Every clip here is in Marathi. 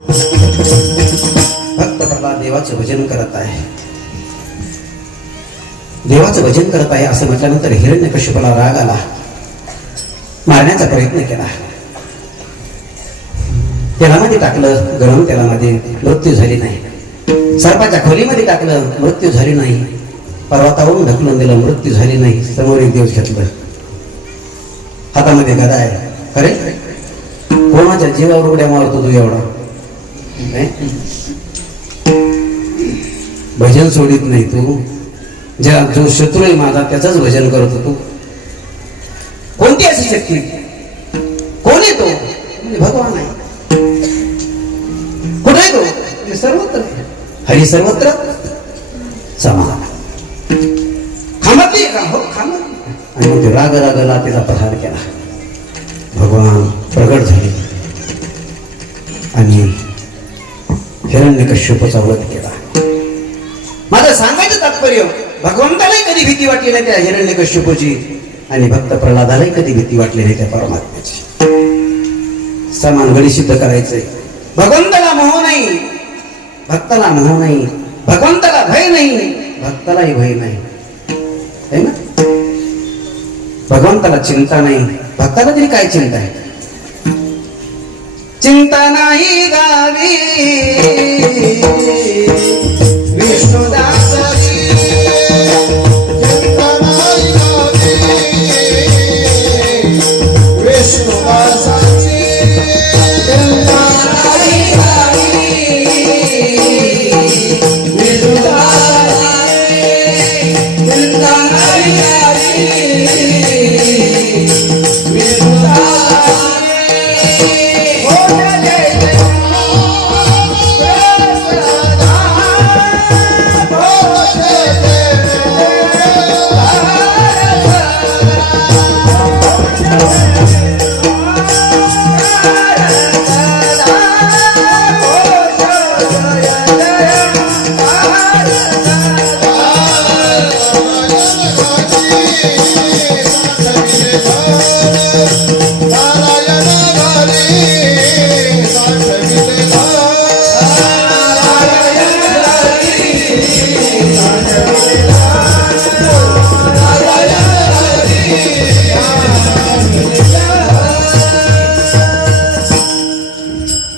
भक्त प्रल्हाद देवाचं भजन करत आहे. देवाचं भजन करत आहे असं म्हटल्यानंतर हिरण्यकश्यपाला राग आला, मारण्याचा प्रयत्न केला. तेलामध्ये टाकलं, गरम तेलामध्ये, मृत्यू झाली नाही. सर्पाच्या खोलीमध्ये टाकलं, मृत्यू झाली नाही. पर्वतावरून ढकलून दिलं, मृत्यू झाली नाही. समोर एक दिवस घेतलं, हातामध्ये गदा आहे. खरे कोणाच्या जीवावर उड्या मारतो तू एवढा? भजन सोडित नाही तू. जो शत्रू आहे माझा त्याचंच भजन करतो तू. कोणती अशी शक्ती? कोण आहे तो? भगवान आहे. कुठे आहे तो? सर्वत्र. हरी सर्वत्र समान. खामतली का? हो खामत. आणि मग राग रागाला तिचा प्रहार केला. भगवान प्रगट झाले आणि हिरण्यकश्यपाचा वध केला. माझं सांगायचं तात्पर्य, भगवंतालाही कधी भीती वाटली नाही त्या हिरण्यकश्यपाची आणि भक्त प्रल्हादालाही कधी भीती वाटली नाही त्या परमात्म्याची. समान गडी सिद्ध करायचंय. भगवंताला मोह नाही, भक्ताला मोह नाही. भगवंताला भय नाही, भक्तालाही भय नाही. है ना? भगवंताला चिंता नाही, भक्ताला तरी काय चिंता आहे? चिंता नाही गावी विष्णुदासाची, चिंता नाही गावी विष्णुदासाची, चिंता नाही गावी विष्णुदासाची, चिंता नाही गावी विष्णुदासाची.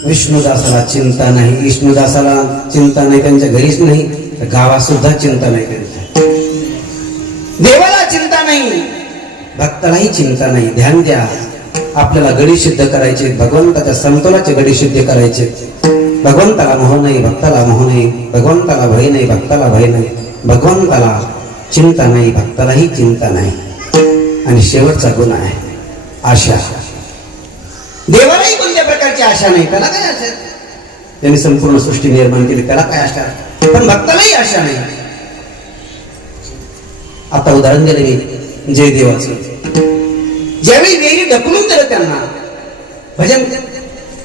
विष्णुदासाला चिंता नाही, विष्णुदासाला चिंता नाही, त्यांच्या घरीच नाही तर गावात सुद्धा चिंता नाही त्यांच्या. देवाला चिंता नाही, भक्तालाही चिंता नाही. ध्यान द्या, आपल्याला गडी सिद्ध करायचे, भगवंताच्या समतोलाचे गडी सिद्ध करायचे. भगवंताला मोह नाही, भक्ताला मोह नाही. भगवंताला भय नाही, भक्ताला भय नाही. भगवंताला चिंता नाही, भक्तालाही चिंता नाही. आणि शेवटचा गुण आहे आशा. देवालाही कोणत्या प्रकारची आशा नाही. त्याला काय आशा? त्यांनी संपूर्ण सृष्टी निर्माण केली, त्याला काय आशा? पण भक्तालाही आशा नाही. आता उदाहरण दिले मी जयदेवाचं. ज्यावेळी देवी ढकलून दिलं त्यांना, भजन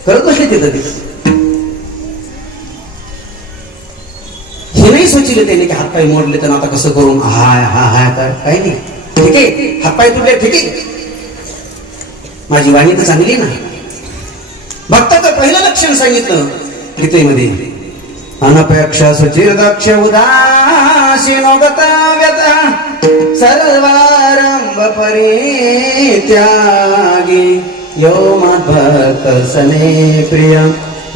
करत बसले तिथं ते. हे नाही सोचिले त्यांनी की हातपाय मोडले तर आता कसं करून हाय हा हाय काही नाही. ठीक आहे, हातपाय तुटले, ठीक आहे, माझी वाणी तर चांगली ना. भक्ताचं पहिलं लक्षण सांगितलं गीतेमध्ये, अनपेक्षा सुचिर्दक्ष उदासीनो गतव्यता सर्वारंभ परित्यागी यो मद्भक्त समे प्रिय,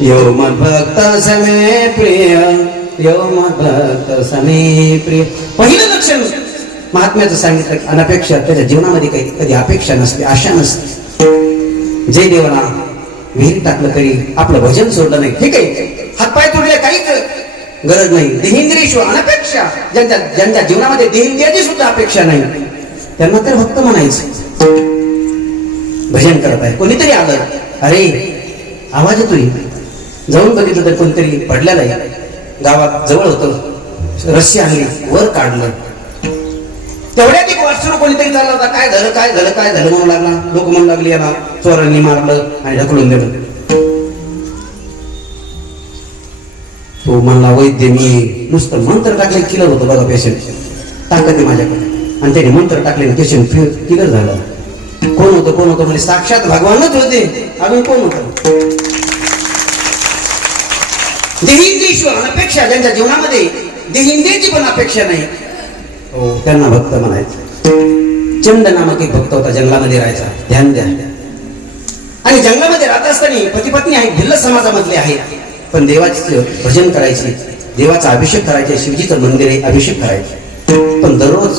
यो मद्भक्त समे प्रिय, यो मद्भक्त समे प्रिय. पहिलं लक्षण महात्म्याचं सांगितलं. अनपेक्षा, त्याच्या जीवनामध्ये काही कधी अपेक्षा नसते, आशा नसते. जय देवाला विहीर टाकलं तरी आपलं भजन सोडलं नाही. ठीक आहे, हातपाय तुटले, काहीच गरज नाही. देहेंद्रिय अनपेक्षा, ज्यांच्या जीवनामध्ये देहेंद्रियाची सुद्धा अपेक्षा नाही, त्यांना तर भक्त म्हणायचं. भजन करत आहे, कोणीतरी आलं, अरे आवाज येतोय, जाऊन बघितलं तर कोणतरी पडलेलं आहे. गावात जवळ होतं, रस्सी आणली, वर काढलं. तेवढ्यात एक वाटसरू कोणीतरी चालला होता. काय झालं काय झालं काय झालं म्हणू लागला. लोक म्हणू लागली याला चोरांनी मारलं आणि ढकलून दिलं. तो म्हणला, वैद्य मी नुसतं मंत्र टाकले किलर होतं बघा पेशंट, ताकद माझ्याकडे. आणि त्याने मंत्र टाकले, पेशंट किलर झालं. कोण होतं म्हणजे साक्षात भगवानच होते. अजून कोण होतं? देहींद्रियेची अपेक्षा, ज्यांच्या जीवनामध्ये देहींद्रियाची पण अपेक्षा नाही, हो त्यांना भक्त म्हणायचं. चंड नामक एक भक्त होता, जंगलामध्ये राहायचा. ध्यान द्या. आणि जंगलामध्ये राहत असताना पती पत्नी आहेत, भिल्ल समाजामधले आहेत, पण देवाचे भजन करायचे, देवाचा अभिषेक करायचे, शिवजीचं मंदिर आहे, अभिषेक करायचे. पण दररोज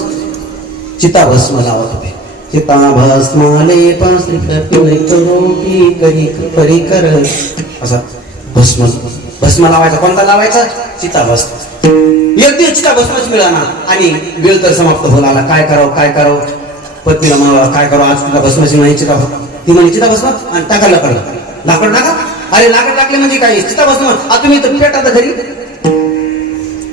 चिताभस्म लावत होते. चिताभस्माले परिकर असा भस्म लावायचा. कोणता लावायचा? चिताभस्म. एक दिवस चिताभस्मच मिळाला आणि वेळ तर समाप्त होऊन आला. काय करावं पत्नीला म्हणाला, काय करावं आज तुला भस्माची नाही चिताभस्म. ती म्हणे चिताभस्म आणि टाकायला लाकड टाका. अरे लाकड टाकले म्हणजे काय? चिताभस्म. आता तुम्ही तर पेटा तर घरी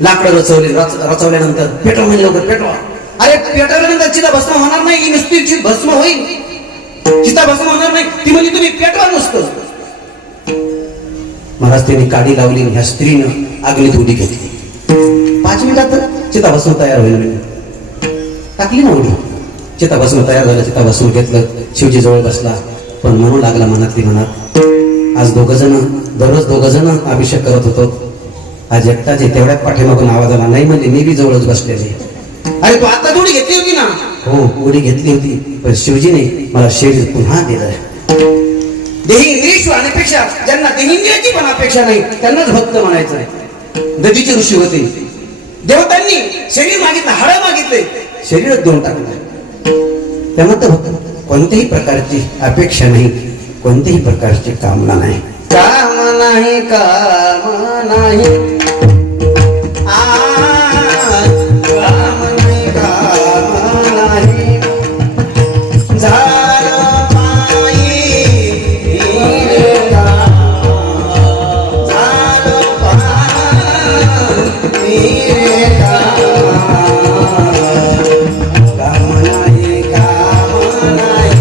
लाकडं रचवल्यानंतर पेटवा म्हणजे लवकर पेटवा. अरे पेटवल्यानंतर चिताभस्म होणार नाही, नुसती भस्म होईल, चिताभस्म होणार नाही. ती म्हणजे तुम्ही पेटवा नुसतं. महाराज त्यांनी काडी लावली, ह्या स्त्रीनं अग्नीत उडी घेतली. 5 मिनिटात चिताभस्म तयार होईल. टाकली ना उडी, चिताभस्म तयार झालं. चिताभस्म घेतलं, शिवजी जवळ बसला. पण म्हणू लागला मनातली मनात, आज दररोज दोघ जण अभिषेक करत होतो, आज एकटाचे. तेवढ्यात पाठीमागून आवाज आला, नाही म्हणजे मी बी जवळच बसलेले. अरे तू आता उडी घेतली होती ना? हो उडी घेतली होती, पण शिवजीने मला शरीर पुन्हा दिलं. देहींद्रियेची अपेक्षा, ज्यांना देहींद्रियाची पण अपेक्षा नाही त्यांनाच भक्त म्हणायचं. दधीचे ऋषी होते, देवतांनी शरीर मागितलं, हाड मागितले, शरीरच देऊन टाकलं. त्यांना तर कोणत्याही प्रकारची अपेक्षा नाही, कोणत्याही प्रकारची कामना नाही. काम नाही, काम नाही, काम नाही, काम नाही. झालं पायी रे काम, झालं पायी रे काम. काम नाही, काम नाही,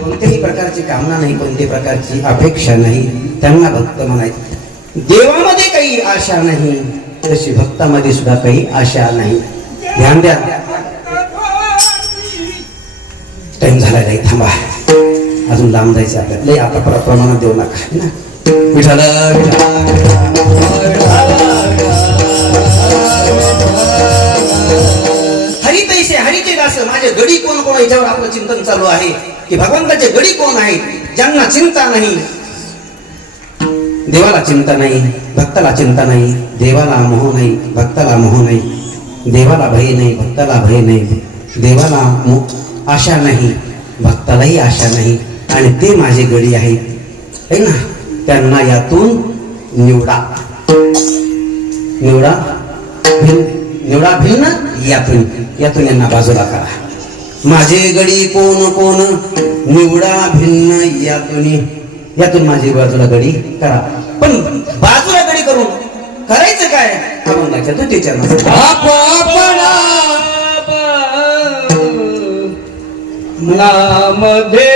कोणत्याही प्रकारची कामना नाही, कोणत्याही प्रकारची अपेक्षा नाही, त्यांना भक्त म्हणायचं. देवामध्ये काही आशा नाही, तशी भक्तामध्ये सुद्धा काही आशा नाही. ध्यान द्या. टाइम झाला नाही, थांबा, अजून लांब जायचं आपल्याला. लय आता प्रमाणात देऊ नका ना. विठाल हरितैसे हरिचे दास माझे गडी कोण कोण, याच्यावर आपलं चिंतन चालू आहे की भगवंताचे गडी कोण आहेत, ज्यांना चिंता नाही, देवाला चिंता नाही, भक्ताला चिंता नाही, देवाला मोह नाही, भक्ताला मोह नाही, देवाला भय नाही, भक्ताला भय नाही, देवाला आशा नाही, भक्तालाही आशा नाही, आणि ते माझे गडी आहेत है ना. त्यांना यातून निवडा भिन्न यातून यांना बाजूला करा. माझे गडी कोण कोण, निवडा भिन्न यातून माझी बाजूला गडी करा. पण बाजूला गडी करून करायचं काय? आपण लक्षात त्याच्या नामध्ये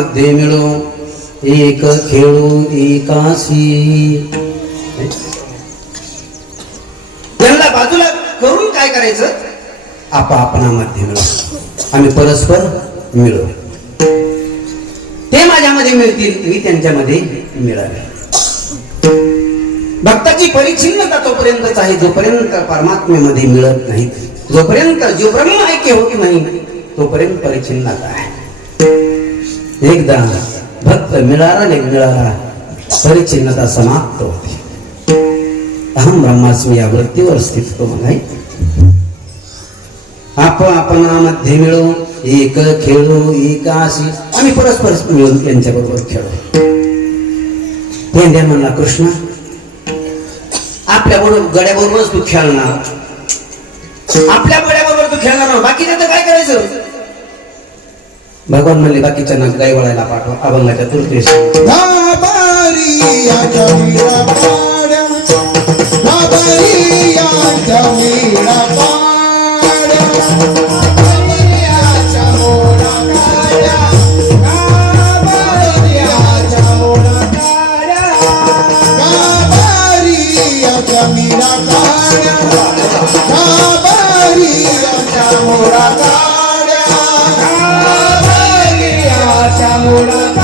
मध्ये मिळो एक खेळू एकाशी. त्यांना बाजूला करून काय करायचं, आपापणामध्ये मिळो, आम्ही परस्पर मिळो. ते माझ्यामध्ये मिळतील, मी त्यांच्यामध्ये मिळाले. भक्ताची परिच्छिन्नता तोपर्यंतच आहे जोपर्यंत परमात्म्यामध्ये मिळत नाही, जोपर्यंत जो ब्रह्म ऐक्य होत नाही तोपर्यंत परिच्छिन्नता आहे. एकदा भक्त मिळाला नाही मिळाला, परिच्छिन्नता समाप्त होते. अहम ब्रह्मास्मी या वृत्तीवर स्थित तो म्हणाय. आपणामध्ये मिळो एक खेळू एकाशी, आम्ही परस्पर मिळून त्यांच्या बरोबर खेळू. पेंड्या म्हणला कृष्ण आपल्या बरोबर गड्याबरोबरच तू खेळणार, आपल्या गड्याबरोबर तू खेळणार, बाकीच्या तर काय करायचं. भगवान म्हणले बाकीच्या ना गाई वळायला पाठवा, अभंगाच्या तृतीय. मोरा